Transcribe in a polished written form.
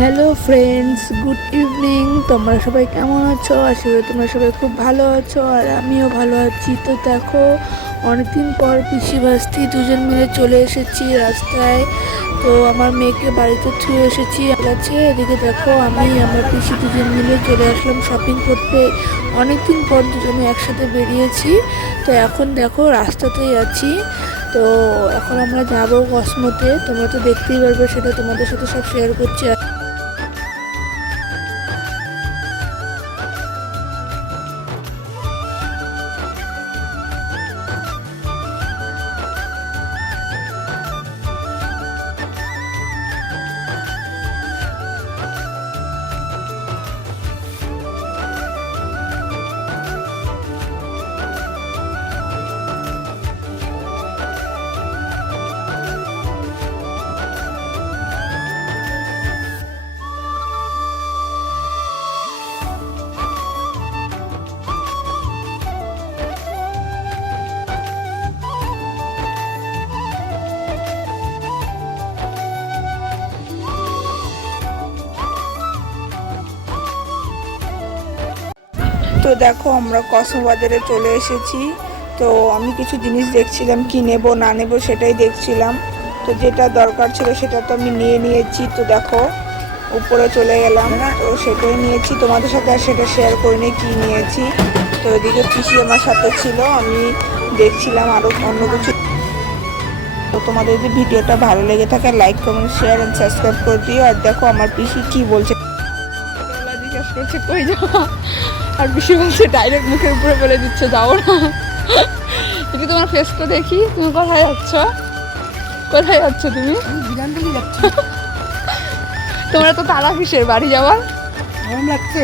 Hello friends, good evening. তোমরা সবাই কেমন আছো? আশা করি তোমরা সবাই খুব ভালো আছো, আর আমিও ভালো আছি। তো দেখো, অনেকদিন পর পিসি ভাস্তি দুজন মিলে চলে এসেছি রাস্তায়। তো আমার মেয়েকে বাড়িতে ছুঁয়ে এসেছি আছে। এদিকে দেখো, আমি আমার পিসি দুজন মিলে চলে আসলাম শপিং করতে। অনেকদিন পর দুজনে একসাথে বেরিয়েছি। তো এখন দেখো রাস্তাতেই আছি। তো এখন আমরা যাবো কসমোতে। তোমরা তো দেখতেই পারবে, সেটা তোমাদের সাথে সব শেয়ার করছি। তো দেখো, আমরা কসমো বাজারে চলে এসেছি। তো আমি কিছু জিনিস দেখছিলাম, কি নেব না নেব সেটাই দেখছিলাম। তো যেটা দরকার ছিল সেটা তো আমি নিয়ে নিয়েছি। তো দেখো, উপরে চলে গেলাম, তো সেটাই নিয়েছি। তোমাদের সাথে আর সেটা শেয়ার করিনি কি নিয়েছি। তো এদিকে পিসি আমার সাথে ছিল, আমি দেখছিলাম আরও অন্য কিছু। তো তোমাদের যদি ভিডিওটা ভালো লেগে থাকে, like comment share and subscribe করে দিও। আর দেখো আমার পিসি কি বলছে, জিজ্ঞাসা করছে কই যাওয়া, আর পিসি বলছে ডাইরেক্ট মুখের উপরে বলে দিচ্ছে যাও না। কিন্তু তোমার ফেসটা দেখি, তুমি কোথায় যাচ্ছ? কোথায় যাচ্ছ তুমি? তোমরা তো তারা কিসের বাড়ি যাওয়ার? গরম লাগছে।